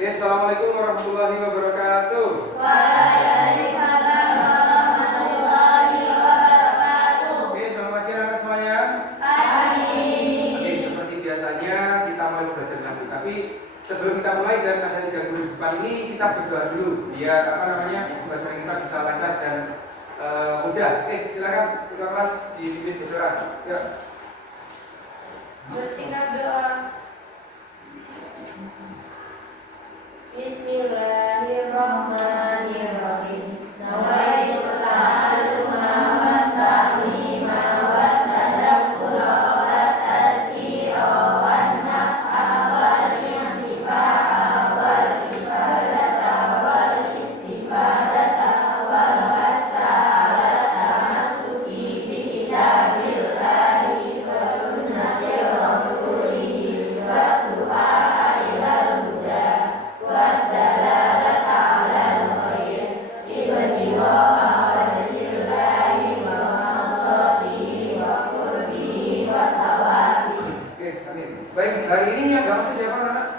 Assalamualaikum warahmatullahi wabarakatuh. Waalaikumsalam warahmatullahi wabarakatuh. Oke, selamat pagi anak semuanya. Pagi. Oke, seperti biasanya kita mulai belajar lagi. Tapi sebelum kita mulai dan ada 3 guru di depan ini, kita berdoa dulu biar pembelajaran kita bisa lancar dan mudah. Oke, silakan ketua kelas dipimpin berdoa. Yuk. Bersingkat doa. Bismillahirrahmanirrahim. Nawaitu ta'alluma wa ta'lima wa tadakkura wa tazkira wa naf'a wal intifa'a wal ifadata wal istifadata wal hassa ala tamassuki bi kitabillahi wa sunnati rasulih wa du'a ilal huda wa dalalata alal khair ibtigha'a wajhillahi wa mardatihi wa qurbihi wa sawabihi. Oke, amin. Baik, hari ini yang enggak masuk siapa anak?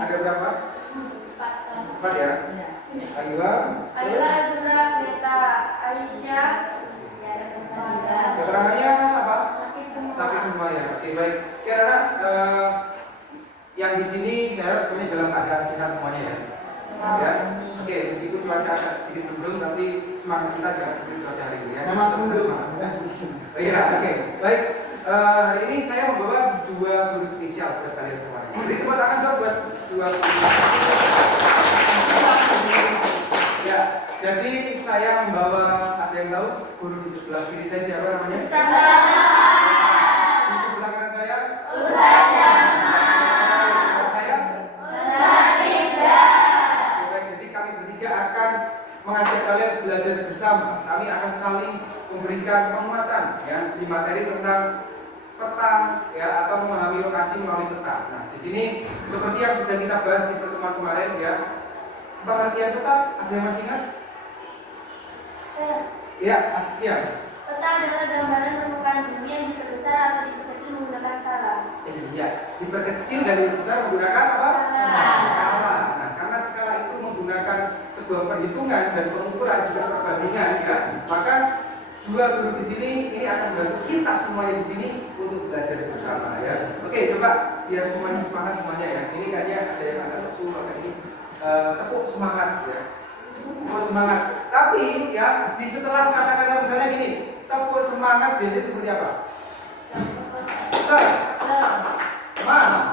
Ada berapa? 4 ya. Ayuha. Ayla Zura Meta Aisyah. Keterangannya apa? Sakit semua ya. Oke, baik. Oke, anak yang di sini saya harap semuanya dalam keadaan sehat semuanya ya. Ya. Oke, meskipun cuaca agak sedikit mendung tapi semangat kita jangan seperti cuaca hari ini ya. Memang mendung. Oh iya, oke. Baik. Hari ini saya membawa 2 guru spesial buat kalian semuanya. Beri tepuk tangan dong buat 2 guru. Ya, jadi saya membawa, ada yang tahu guru di sebelah kiri saya siapa namanya? Di sebelah kanan saya? Saya? Oke, baik, jadi kami bertiga akan mengajak kalian belajar bersama. Kami akan saling memberikan penguatan ya di materi tentang peta ya atau memahami lokasi melalui peta. Nah, di sini seperti yang sudah kita bahas di pertemuan kemarin ya. Pengertian peta ada yang masih ingat? Ya, Askia. Peta adalah gambaran permukaan bumi yang diperbesar atau diperkecil menggunakan skala. Iya, diperkecil dan diperbesar menggunakan apa? Skala. Nah, karena skala itu menggunakan sebuah perhitungan dan pengukuran juga perbandingan ya, maka 2 guru di sini ini akan membantu kita semuanya di sini untuk belajar bersama ya. Oke, coba biar semuanya semangat semuanya ya. Ini kayaknya ada yang agak lesu, makanya ini tepuk semangat ya. Tepuk semangat. Tapi ya di setelah kata-kata misalnya gini, tepuk semangat biasanya seperti apa? Semangat. Semangat.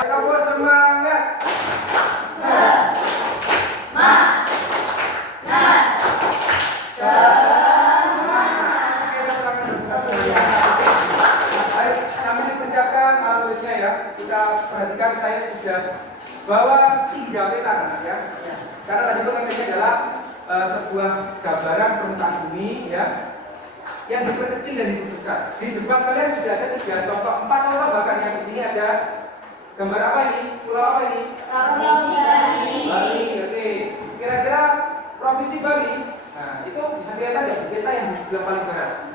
Tepuk semangat. Kita perhatikan saya sudah bawa 3 peta ya. Karena tadi pengertiannya adalah sebuah gambaran permukaan bumi ya yang diperkecil dan diperbesar. Di depan kalian sudah ada 3 contoh, 4 contoh bahkan yang di sini ada gambar apa ini? Pulau apa ini? Provinsi Bali. Bali. Oke. Kira-kira provinsi Bali. Nah, itu bisa kelihatan ya peta yang di sebelah paling barat.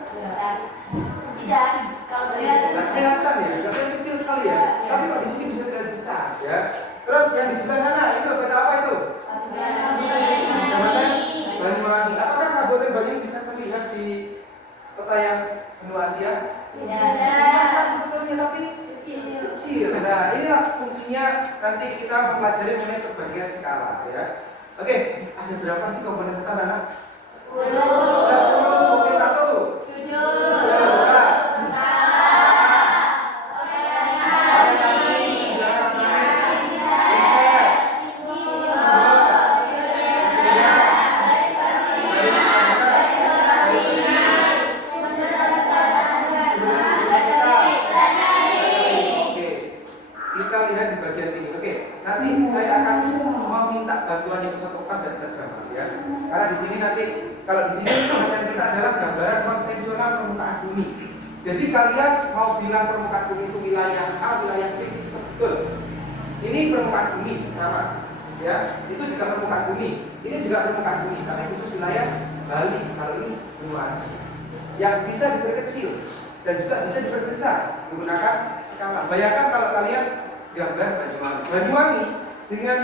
Tidak, kalau Nah, kelihatan ya, gambarnya kecil sekali ya. Tapi kok di sini bisa terlihat besar ya. Terus yang di sebelah sana itu peta apa itu? Kabupaten Banyuwangi. Apakah Kabupaten Banyuwangi bisa terlihat di peta yang benua Asia? Tidak sebetulnya, tapi kecil. Nah, inilah fungsinya nanti kita mempelajari mengenai perbandingan skala ya. Oke, ada berapa sih komponen peta anak? 10. Oke, 1. 7. Nanti saya akan meminta bantuannya Ustaz Okan dan Ustaz Jamal ya. Karena di sini nanti kalau di sini pertanyaan kita adalah gambaran konvensional permukaan bumi. Jadi kalian mau bilang permukaan bumi itu wilayah A, wilayah B, betul. Ini permukaan bumi sama, ya. Itu juga permukaan bumi. Ini juga permukaan bumi, tapi khusus wilayah Bali. Kalau ini benua Asia. Yang bisa diperkecil dan juga bisa diperbesar menggunakan skala. Bayangkan kalau kalian gambar Banyuwangi. Banyuwangi dengan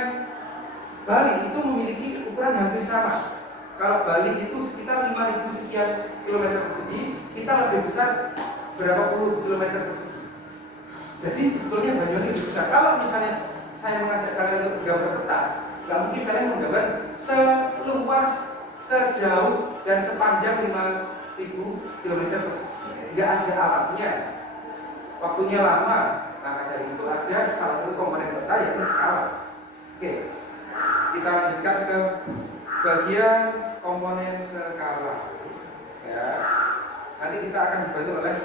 Bali itu memiliki ukuran hampir sama. Kalau Bali itu sekitar 5.000 sekian kilometer persegi, kita lebih besar berapa puluh kilometer persegi. Jadi sebetulnya Banyuwangi lebih besar. Kalau misalnya saya mengajak kalian untuk gambar peta, nggak mungkin kalian menggambar seluas, sejauh dan sepanjang 5.000 kilometer persegi. Nggak ada alatnya, waktunya lama. Maka dari itu ada salah satu komponen peta yaitu skala. Oke, kita lanjutkan ke bagian komponen skala. Ya, nanti kita akan dibantu oleh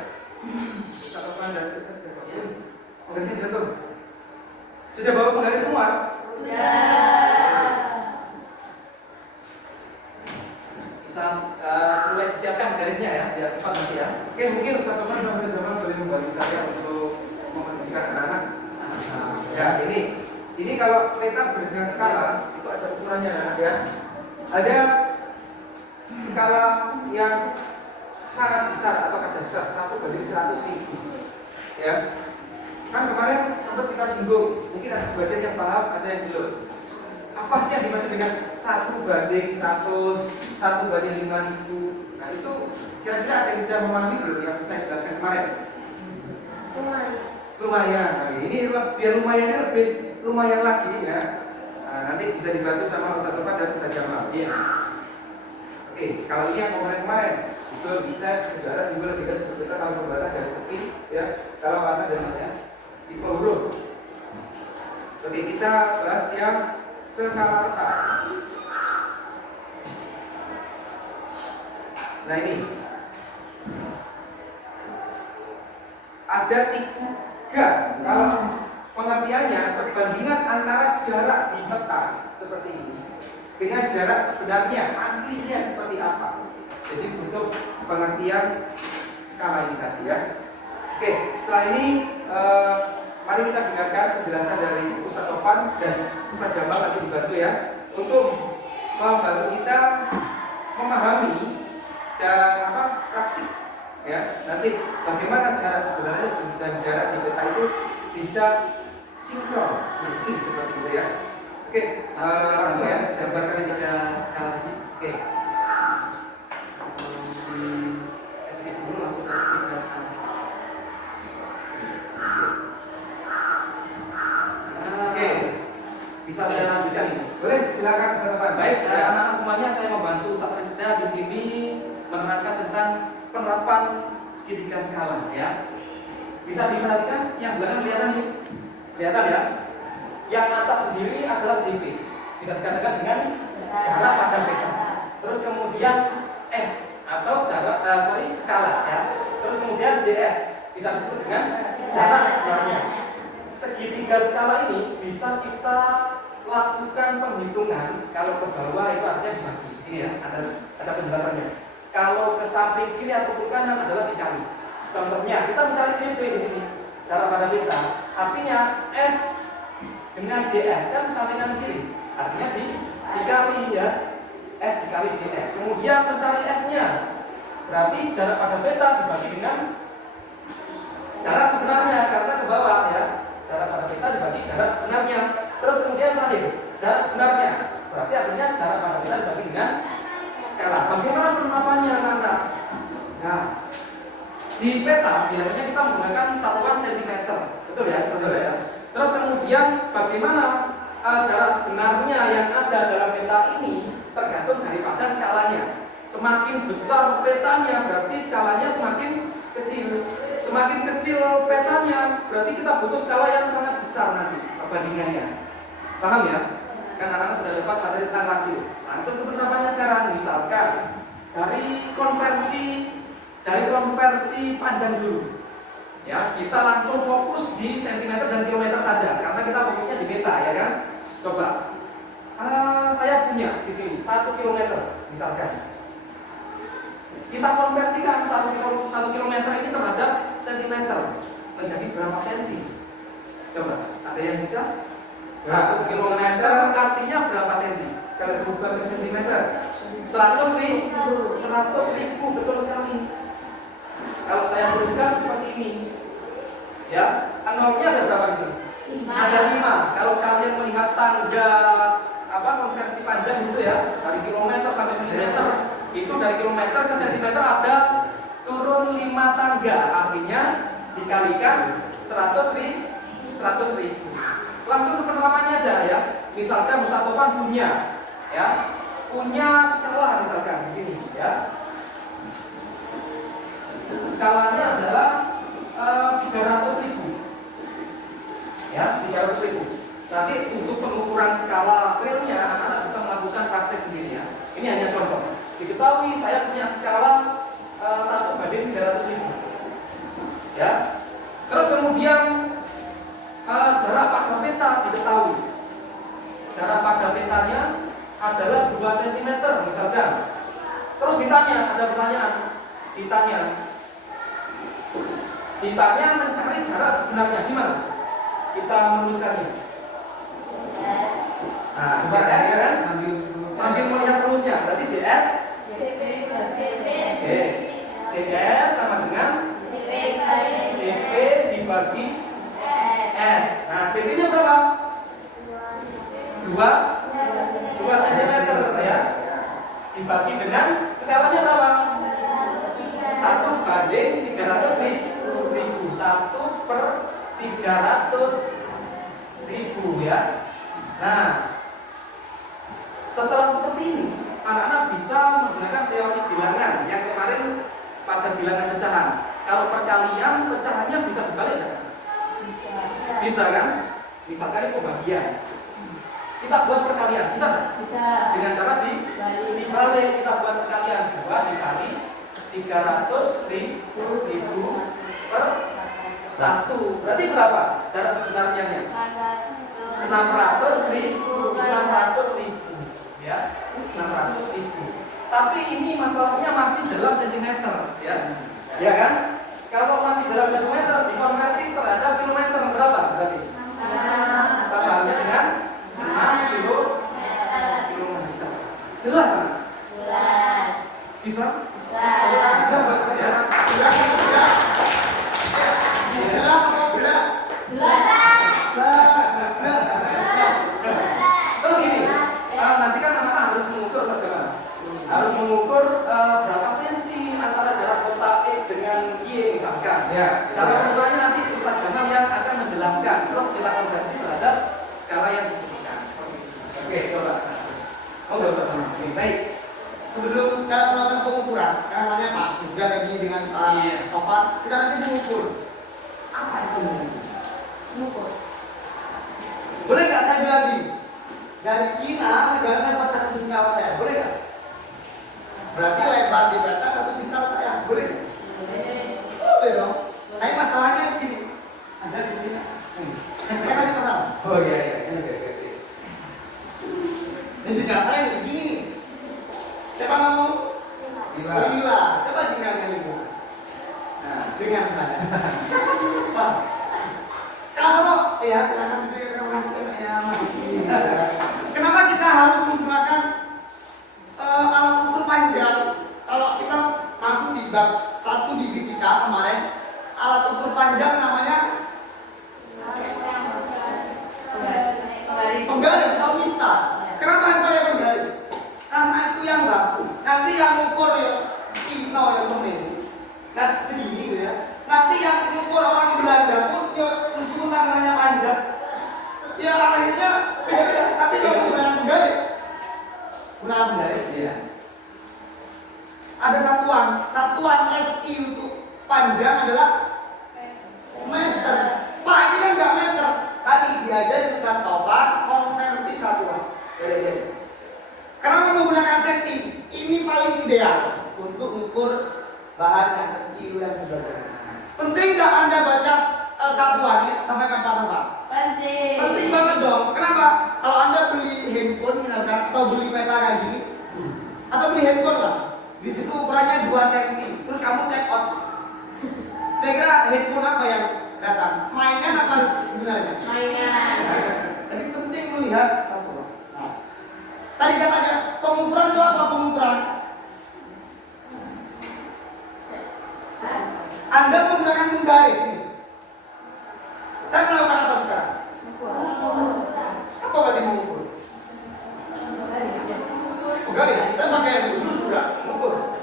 catatan dan siapapun. Penggaris jatuh. Sudah bawa penggaris semua? Sudah. Bisa mulai siapkan garisnya ya, biar cepat nanti ya. Oke, mungkin Ustaz Toman sampai zaman boleh membantu saya untuk mengkondisikan anak-anak. Ya, ini kalau peta berdasarkan skala itu ada ukurannya ya. Ada skala yang sangat besar atau kadastar 1/100.000. Ya. Kan kemarin sempat kita singgung, mungkin ada sebagian yang paham, ada yang belum. Apa sih yang dimaksud dengan 1/100, 1/5.000? Nah itu kira-kira ada yang sudah memahami belum yang saya jelaskan kemarin? Lumayan. Nah, ini biar lumayannya lebih lumayan lagi ya. Nah, nanti bisa dibantu sama Ustaz Topan dan Ustaz Jamal. Iya. Oke, kalau ini yang kemarin itu bisa negara simbol tiga seperti kita kalau pembatas dari tepi ya, skala warna dan ya, tipe huruf. Jadi kita bahas yang skala peta. Nah ini ada 3 kalau pengertiannya perbandingan antara jarak di peta seperti ini dengan jarak sebenarnya aslinya seperti apa. Jadi butuh pengertian skala ini tadi ya. Oke, setelah ini mari kita dengarkan penjelasan dari Ustaz Topan dan Ustaz Jamal nanti dibantu ya untuk membantu kita memahami dan praktik ya. Nanti bagaimana jarak sebenarnya dan jarak di peta itu bisa sinkron, seperti itu ya. Oke, langsung ya, saya gambarkan 3 skala lagi. Oke. Di skip dulu langsung ke 3 skala. Oke, Bisa saya lanjutkan ini? boleh silakan Ustaz Topan. Baik, anak-anak semuanya saya membantu Ustaz Rizda di sini menerangkan tentang penerapan segitiga skala ya. Bisa diperhatikan yang belakang kelihatan ini? Kelihatan ya? Yang atas sendiri adalah JP. Bisa dikatakan dengan jarak pada peta. Terus kemudian S atau jarak skala ya. Terus kemudian JS bisa disebut dengan jarak sebenarnya. Segitiga skala ini bisa kita lakukan penghitungan. Kalau ke bawah itu artinya dibagi. Di sini ya, ada penjelasannya. Kalau ke samping kiri atau ke kanan adalah dikali. Contohnya kita mencari JP di sini. Jarak pada peta. Artinya S dengan JS kan sampingan kiri. Artinya dikali ya. S dikali JS. Kemudian mencari S-nya. Berarti jarak pada peta dibagi dengan jarak sebenarnya karena ke bawah ya. Jarak pada peta dibagi jarak sebenarnya. Terus kemudian terakhir jarak sebenarnya. Berarti artinya jarak pada peta dibagi dengan skala. Bagaimana penerapannya anak-anak? Nah, di peta biasanya kita menggunakan satuan cm. Betul ya, saudara ya. Terus kemudian bagaimana jarak sebenarnya yang ada dalam peta ini tergantung daripada skalanya. Semakin besar petanya berarti skalanya semakin kecil. Semakin kecil petanya berarti kita butuh skala yang sangat besar nanti perbandingannya. Paham ya? Kan anak-anak sudah dapat materi tentang rasio. Langsung ke penerapannya sekarang. Misalkan dari konversi panjang dulu. Ya, kita langsung fokus di cm dan kilometer saja karena kita fokusnya di peta ya kan. Coba. Saya punya di sini 1 km misalkan. Kita konversikan 1 kilometer ini terhadap sentimeter menjadi berapa senti? Coba, ada yang bisa? 1 kilometer artinya berapa senti? Kalau dibuka ke sentimeter 100.000, betul sekali. Kalau saya tuliskan seperti ini, ya, nolnya ada berapa di sini? 5. Ada 5. Kalau kalian melihat tangga konversi panjang di situ ya, dari kilometer sampai milimeter, itu dari kilometer ke sentimeter ada turun 5 tangga, artinya dikalikan 100.000. Langsung ke penerapannya aja ya. Misalkan Mustafa punya skala misalkan di sini ya. Skalanya adalah 300.000. Ya, 300.000. Nanti untuk pengukuran skala realnya anak-anak bisa melakukan praktek sendiri ya. Ini hanya contoh. Diketahui saya punya skala 1:300.000. Ya. Terus kemudian jarak pada peta diketahui. Jarak pada petanya adalah 2 cm misalkan. Terus ada pertanyaan. Ditanya mencari jarak sebenarnya gimana? Kita menuliskannya. Nah, JS kan sambil melihat rumusnya. Berarti JS Oke. JS sama dengan JP dibagi S. Nah, JP-nya berapa? 2 cm ya. Dibagi dengan skalanya berapa? 1:300.000. 1/300.000 ya. Nah, setelah seperti ini, anak-anak bisa menggunakan teori bilangan yang kemarin pada bilangan pecahan. Kalau perkalian pecahannya bisa dibalik kan? Bisa kan? Misalkan ini pembagian. Kita buat perkalian, bisa nggak? Bisa. Dengan cara dibalik, kita buat perkalian 2 dikali 300.000 per 1. Berarti berapa jarak sebenarnya? 600.000 ya, 600.000. Tapi ini masalahnya masih dalam sentimeter ya. Ya kan? Kalau masih dalam sentimeter dikonversi terhadap kilometer berapa berarti? Sama dengan 5 kilometer. Jelas kan? Jelas. Bisa? Jelas. Ya. Terus ini, nanti kan anak-anak harus mengukur saja kan? Harus mengukur berapa senti antara jarak kotak X dengan Y misalkan. Ya. Cara pengukurannya nanti Ustaz Jamal yang akan menjelaskan. Terus kita konversi terhadap skala yang dibutuhkan. Oke, coba. Ustaz Jamal. Baik. Sebelum kita melakukan pengukuran, karena nanya Pak, juga lagi dengan Pak Topan, kita nanti mengukur. Apa itu? Mengukur. Boleh nggak saya bilang gini? Dari Cina, negara saya buat 1 jengkal saya, boleh nggak? Berarti lebar di peta 1 jengkal saya, boleh nggak? Boleh dong. Tapi masalahnya gini, ada di sini. Saya kasih masalah. Oh iya. Ini jengkal saya yang segini nih. Siapa kamu? Gila. Coba jengkalnya 5. Nah, dengan saya. Kalau ya silakan dipikirkan ya masih. Kenapa kita harus menggunakan alat ukur panjang? Kalau kita masuk di bab 1 di fisika kemarin, alat ukur panjang namanya penggaris atau mistar. Kenapa harus pakai penggaris? Karena itu yang baku. Nanti yang ukur ya Cina ya semen. Nah segini gitu ya. Nanti yang ukur orang Belanda pun ya meskipun tangannya panjang, ya akhirnya beda-beda. Tapi kalau menggunakan penggaris, Iya. ada satuan SI untuk panjang adalah meter. Pak ini kan nggak meter. Tadi diajarin Ustaz Taufan konversi satuan. Kenapa menggunakan senti? Ini paling ideal untuk ukur bahan yang kecil dan sebagainya. Penting nggak Anda baca satuannya sampai ke Pak? Penting. Penting banget dong. Kenapa? Kalau Anda beli handphone misalkan atau beli peta kayak gini, atau beli handphone lah, di situ ukurannya 2 cm, terus kamu check out. Saya kira handphone apa yang datang? Mainan apa sebenarnya? Mainan. Jadi penting melihat satuan. Nah, tadi saya tanya, pengukuran itu apa pengukuran? Anda menggunakan menggaris ini. Saya melakukan apa sekarang? Apa berarti mengukur? Menggaris. Saya pakai yang khusus juga. Mengukur.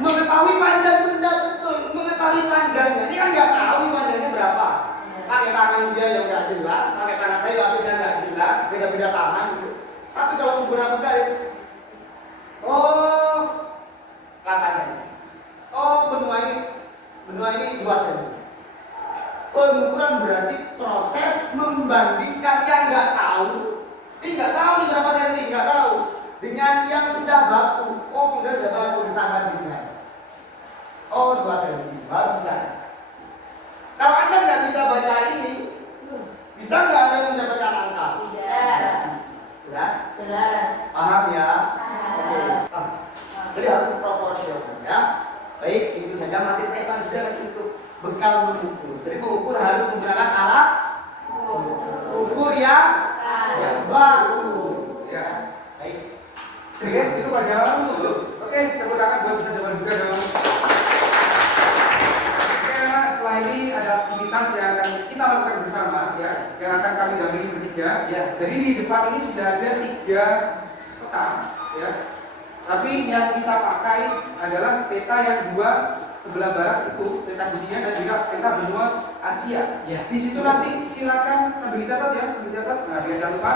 Mengetahui panjang benda betul. Mengetahui panjangnya. Ini kan nggak tahu panjangnya berapa. Pakai tangan dia yang nggak jelas. Pakai tangan saya yang nggak jelas. Beda-beda tangan gitu. Tapi kalau menggunakan garis, oh, katanya. Oh, benua ini 2 cm. Pengukuran berarti proses membandingkan yang nggak tahu. Ini nggak tahu nih berapa cm, nggak tahu. Dengan yang sudah baku. Oh, enggak sudah baku disandingkan. Oh, 2 cm. Baru bicara. Kalau Anda nggak bisa baca ini, bisa nggak Anda mendapatkan angka? Tidak. Jelas? Jelas. Paham ya? Oke. Paham. Jadi harus proporsional ya. Baik, itu saja nanti saya kasih untuk bekal mengukur. Jadi mengukur harus menggunakan alat ukur yang baru. Ya. Baik. Oke, situ Pak jawab. Oke, tepuk tangan buat bisa jawab juga dong. Oke, anak, setelah ini ada aktivitas yang akan kita lakukan bersama ya, yang akan kami dampingi bertiga. Ya. Jadi di depan ini sudah ada 3 peta ya. Tapi yang kita pakai adalah peta yang 2 sebelah barat itu, peta dunia dan juga peta benua Asia. Ya. Di situ nanti silakan sambil dicatat ya, Nah, biar jangan lupa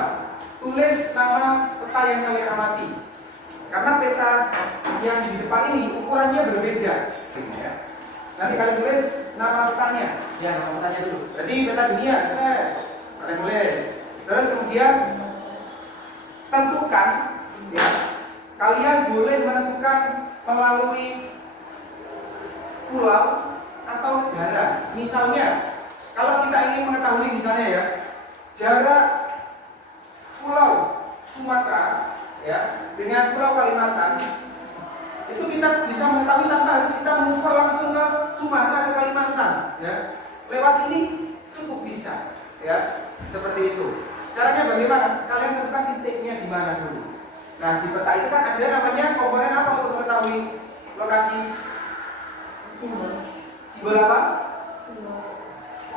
tulis nama peta yang kalian amati. Karena peta yang di depan ini ukurannya berbeda. Ya. Nanti kalian tulis nama petanya. Ya, nama petanya dulu. Berarti peta dunia, kalian tulis. Terus kemudian tentukan, ya, kalian boleh menentukan melalui pulau atau negara. Misalnya, kalau kita ingin mengetahui misalnya ya, jarak pulau Sumatera ya dengan pulau Kalimantan, itu kita bisa mengetahui tanpa harus kita mengukur langsung ke Sumatera ke Kalimantan ya. Lewat ini cukup bisa ya, seperti itu. Caranya bagaimana? Kalian tentukan titiknya di mana dulu. Nah, di peta itu kan ada namanya komponen apa untuk mengetahui lokasi? Simbol apa?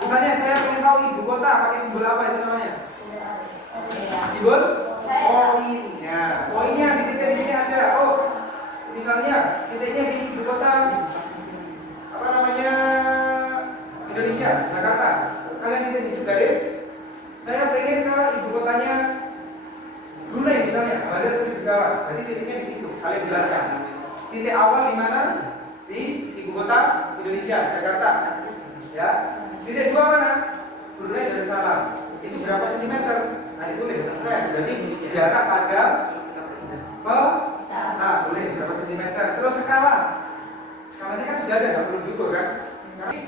Misalnya saya ingin tahu ibu kota pakai simbol apa itu namanya? Simbol poin. Ya, poinnya di titik di sini ada. Oh, misalnya titiknya di ibu kota apa namanya? Indonesia, Jakarta. Kalian titik di garis. Saya pengen ke ibu kotanya Brunei misalnya, Bandar Sri Begawan. Berarti titiknya di situ. Kalian jelaskan. Titik awal di mana? Di ibu kota Indonesia, Jakarta. Ya. Titik 2 mana? Brunei Darussalam. Itu berapa sentimeter? Nah, itu tulis. Berarti jarak pada boleh berapa sentimeter. Terus skala. Skalanya kan sudah ada, nggak perlu diukur kan?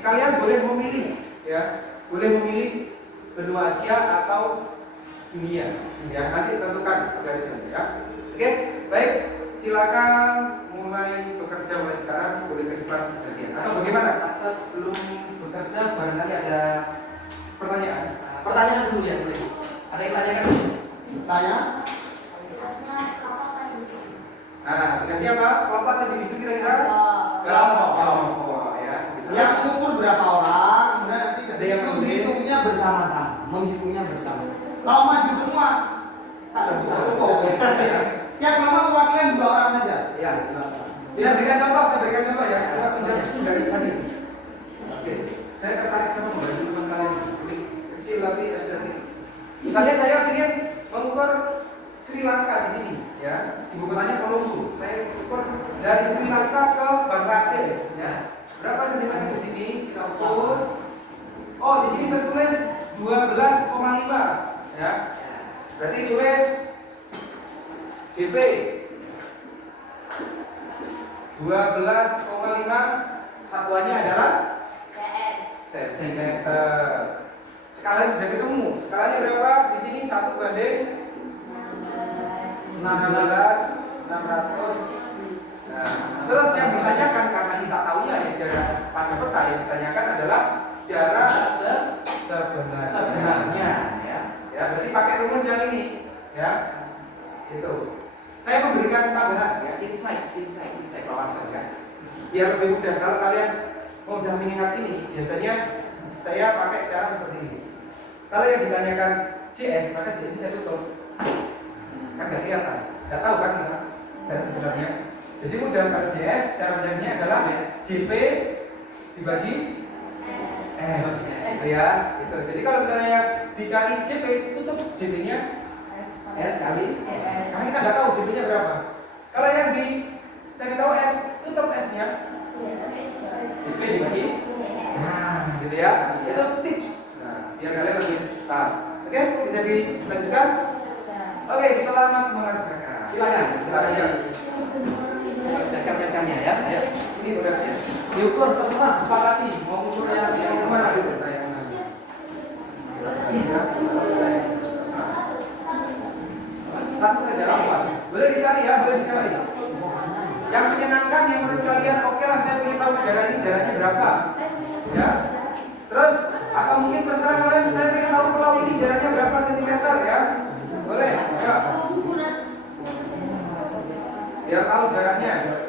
Kalian boleh memilih, ya. Boleh memilih benua Asia atau dunia. Ya, nanti tentukan garisnya ya. Oke, baik. Silakan mulai bekerja mulai sekarang, boleh ke depan gantian. Atau bagaimana? Atau sebelum bekerja barangkali ada pertanyaan. Pertanyaan dulu ya, boleh. Ada yang tanyakan dulu? Tanya. Nah, ganti apa? Kelompok tadi itu kira-kira? Kelompok ya. Gitu. Yang mengukur berapa orang, kemudian nanti Ada yang menulis. menghitungnya bersama-sama. Menghitungnya bersama. Kalau maju semua, tak ada cukup. Yang mama perwakilan 2 orang saja. Ya, saya berikan contoh ya. Coba pindah dari tadi. Oke, saya tertarik sama membantu teman kalian. Ini kecil tapi estetik. Misalnya saya ingin mengukur Sri Lanka di sini, ya. Ibu kotanya Colombo. Saya ukur dari Sri Lanka ke Bangladesh, ya. Berapa sentimeter di sini? Kita ukur. Oh, di sini tertulis 12,5, ya. Berarti tulis JP 12,5, satuannya adalah sentimeter. Skalanya sudah ketemu. Skalanya berapa? Di sini 1 banding 16,600. Nah, terus yang ditanyakan karena kita tahunya ya jarak pada peta yang ditanyakan adalah jarak sebenarnya ya. Ya, berarti pakai rumus yang ini ya. Itu. Saya memberikan tambahan ya, insight wawasan ya. Biar lebih mudah, kalau kalian mudah mengingat ini, biasanya saya pakai cara seperti ini. Kalau yang ditanyakan JS, maka JS nya tutup. Kan nggak kelihatan, nggak tahu kan kita cara sebenarnya. Jadi mudah, kalau JS cara mudahnya adalah JP dibagi gitu ya. Gitu. Jadi kalau misalnya dicari JP, tutup JP-nya S kali. Karena kita nggak tahu JP-nya berapa. Kalau yang dicari tahu S, tutup S-nya. JP dibagi. Nah, gitu ya. Itu tips. Nah, biar kalian lebih paham. Oke, bisa dilanjutkan. Oke, selamat mengerjakan. Silakan. Rekan-rekannya ya. Ayo. Ini berarti diukur teman sepakati mau ukur yang mana dulu? Satu saja apa? Boleh dicari ya, boleh dicari. Yang menyenangkan yang menurut kalian, oke lah saya ingin tahu negara ini jaraknya berapa, ya. Terus atau mungkin terserah kalian, saya ingin tahu pulau ini jaraknya berapa sentimeter ya. Boleh, ya. Biar tahu jaraknya.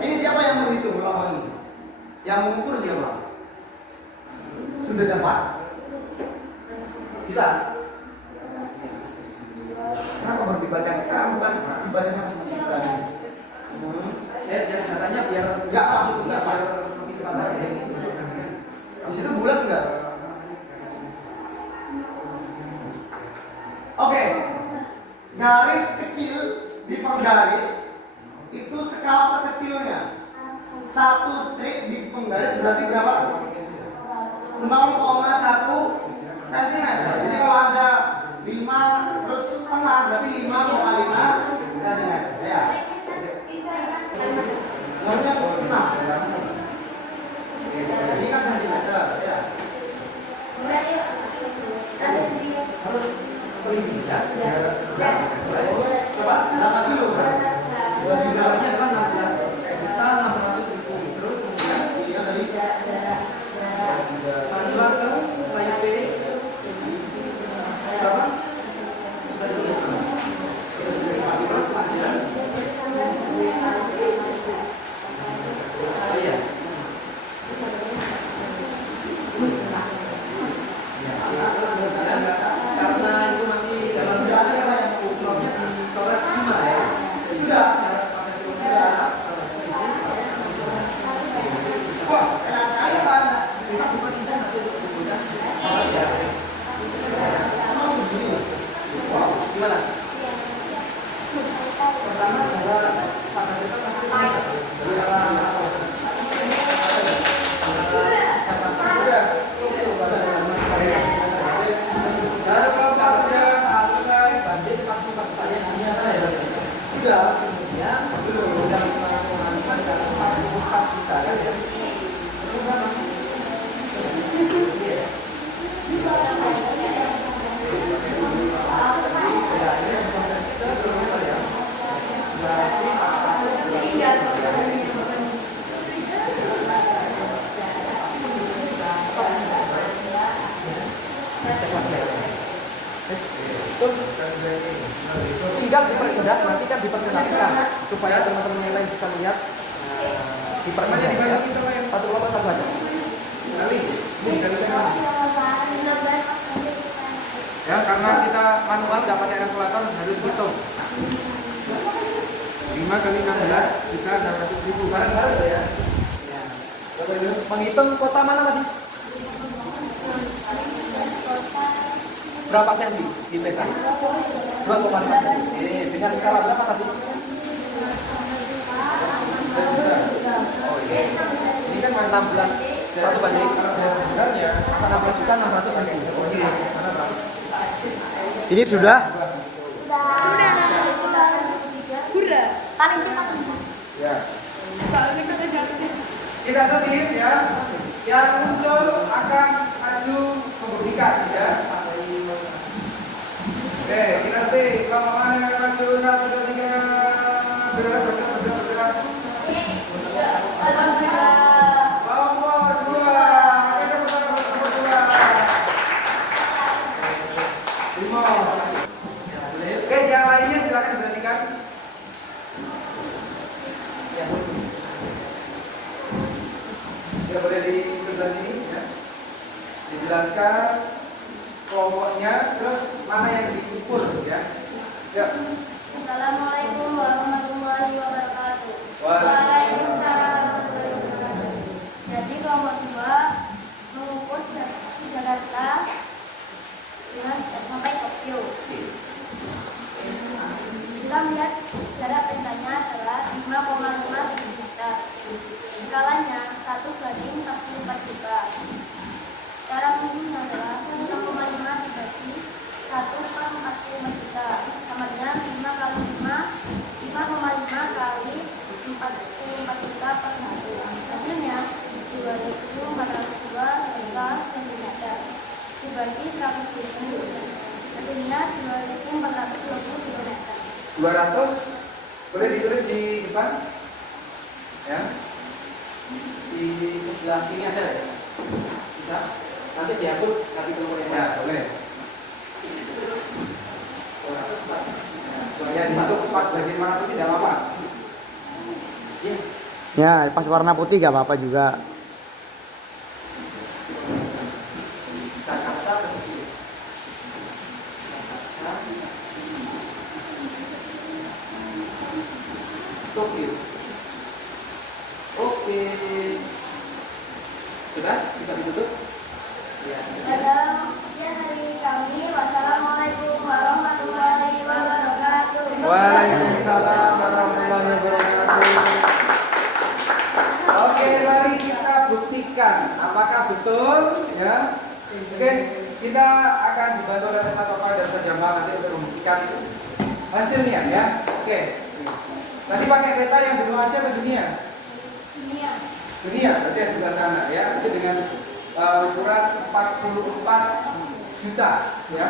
Ini siapa yang menghitung ulama ini? Yang mengukur siapa? Sudah dapat? Bisa. Kenapa baru dibaca sekarang, bukan dibacanya masing-masing tadi? Ya katanya biar Enggak masuk, enggak biar masuk. semakin cepat lagi. Di situ bulat enggak? Oke. Garis kecil di penggaris itu skala terkecilnya. Satu strip di penggaris berarti berapa? 0,1 cm. Jadi kalau ada 5 terus setengah berarti 5,5 cm. Ya. Namanya 6. Ini kan cm ya. Harus lebih ya. Coba 8 kilo. Misalnya kan 16.600.000 terus kemudian Ini kan tadi panjuan ke layar PD berapa? Iya. Karena itu masih dalam ukurannya dicoret 5 ya. sudah. Wah, enak sekali kan? Mau begini. Wow, gimana? Pertama adalah pada kita Sudah. Tinggal dipermudah, nanti kan diperkenalkan supaya teman-teman yang lain bisa melihat. Dipermudah ya. Satu kelompok satu aja. Ya, karena kita manual nggak pakai kalkulator harus hitung. 5 kali 16 juta 600.000 bareng-bareng ya. Menghitung kota mana tadi? Berapa senti di peta? 2,5 cm. Dengan skala berapa tadi? Oh iya. Ini kan 16 satu banding 16 juta 600.000. Oke. Ini sudah. Paling cepat itu. ya. Kita setip ya. Yang muncul akan maju membuktikan ya. Oke, kita setip. Kalau mana yang akan maju 1, 2, 3. Bergerak. Kelompok 2. Ada kelompok 2. Lima. Oke, yang lainnya silakan diperhatikan. dijelaskan kelompoknya, terus mana yang diukur ya. Ya. Assalamualaikum warahmatullahi wabarakatuh. Waalaikumsalam. Jadi kelompok 2 mengukur Jakarta dengan sampai Tokyo. Kita melihat jarak pentanya adalah 5,5 km. Skalanya 1/44 juta. Cara menghitungnya adalah 5,5 dibagi 1/45 juta sama dengan 5 kali 5, 5,5 kali 44 juta per 1. Hasilnya 2.402 cm dibagi 100.000. Hasilnya 2.420 km. 200 boleh ditulis di depan ya, Di sebelah sini aja ya. Bisa. Nanti dihapus kaki keluar ya boleh ya, dibentuk pas bagian mana pun tidak apa-apa. Iya. Ya, pas warna putih gak apa-apa juga. Jakarta ke Tokyo. Tokyo. Oke. Sudah? Bisa ditutup? Ya. Dalam sekian hari kami, wassalamualaikum warahmatullahi wabarakatuh. Waalaikumsalam warahmatullahi wabarakatuh. Oke, mari kita buktikan apakah betul ya. Oke, kita akan dibantu oleh Satofa dan Jamal nanti untuk membuktikan hasilnya ya. Oke. Tadi pakai peta yang benua Asia atau dunia? Dunia. Dunia, berarti yang sebelah sana ya. Itu dengan ukuran 44 juta ya.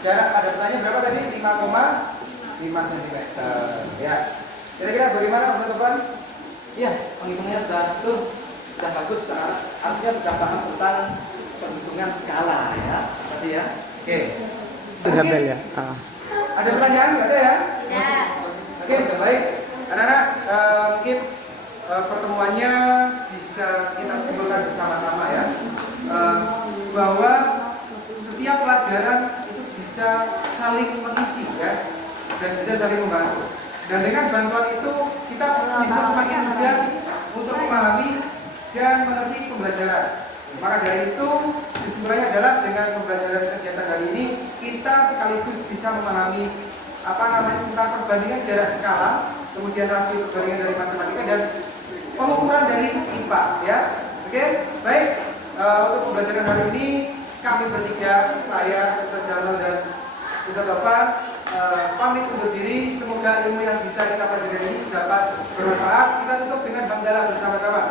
Jarak pada petanya berapa tadi? 5,5 cm ya. Kira-kira bagaimana teman-teman? Iya, penghitungannya sudah betul, sudah bagus. Artinya sudah paham tentang perhitungan skala ya, tadi ya. Oke. Sudah Mungkin bel ya. ada pertanyaan nggak ada ya? Tidak. Oke, sudah baik. Anak-anak, mungkin pertemuannya bisa kita simpulkan bersama-sama ya, bahwa setiap pelajaran itu bisa saling mengisi ya, dan bisa saling membantu. Dan dengan bantuan itu kita bisa semakin mudah untuk memahami dan mengerti pembelajaran. Maka dari itu kesimpulannya adalah dengan pembelajaran kegiatan kali ini kita sekaligus bisa memahami tentang perbandingan jarak skala, kemudian rasio perbandingan dari matematika dan pengukuran dari IPA ya. Oke, baik. Untuk pembelajaran hari ini kami bertiga, saya, Ustaz Jamal dan Ustaz Bapak pamit undur diri. Semoga ilmu yang bisa kita pelajari ini dapat bermanfaat. Kita tutup dengan hamdalah bersama-sama.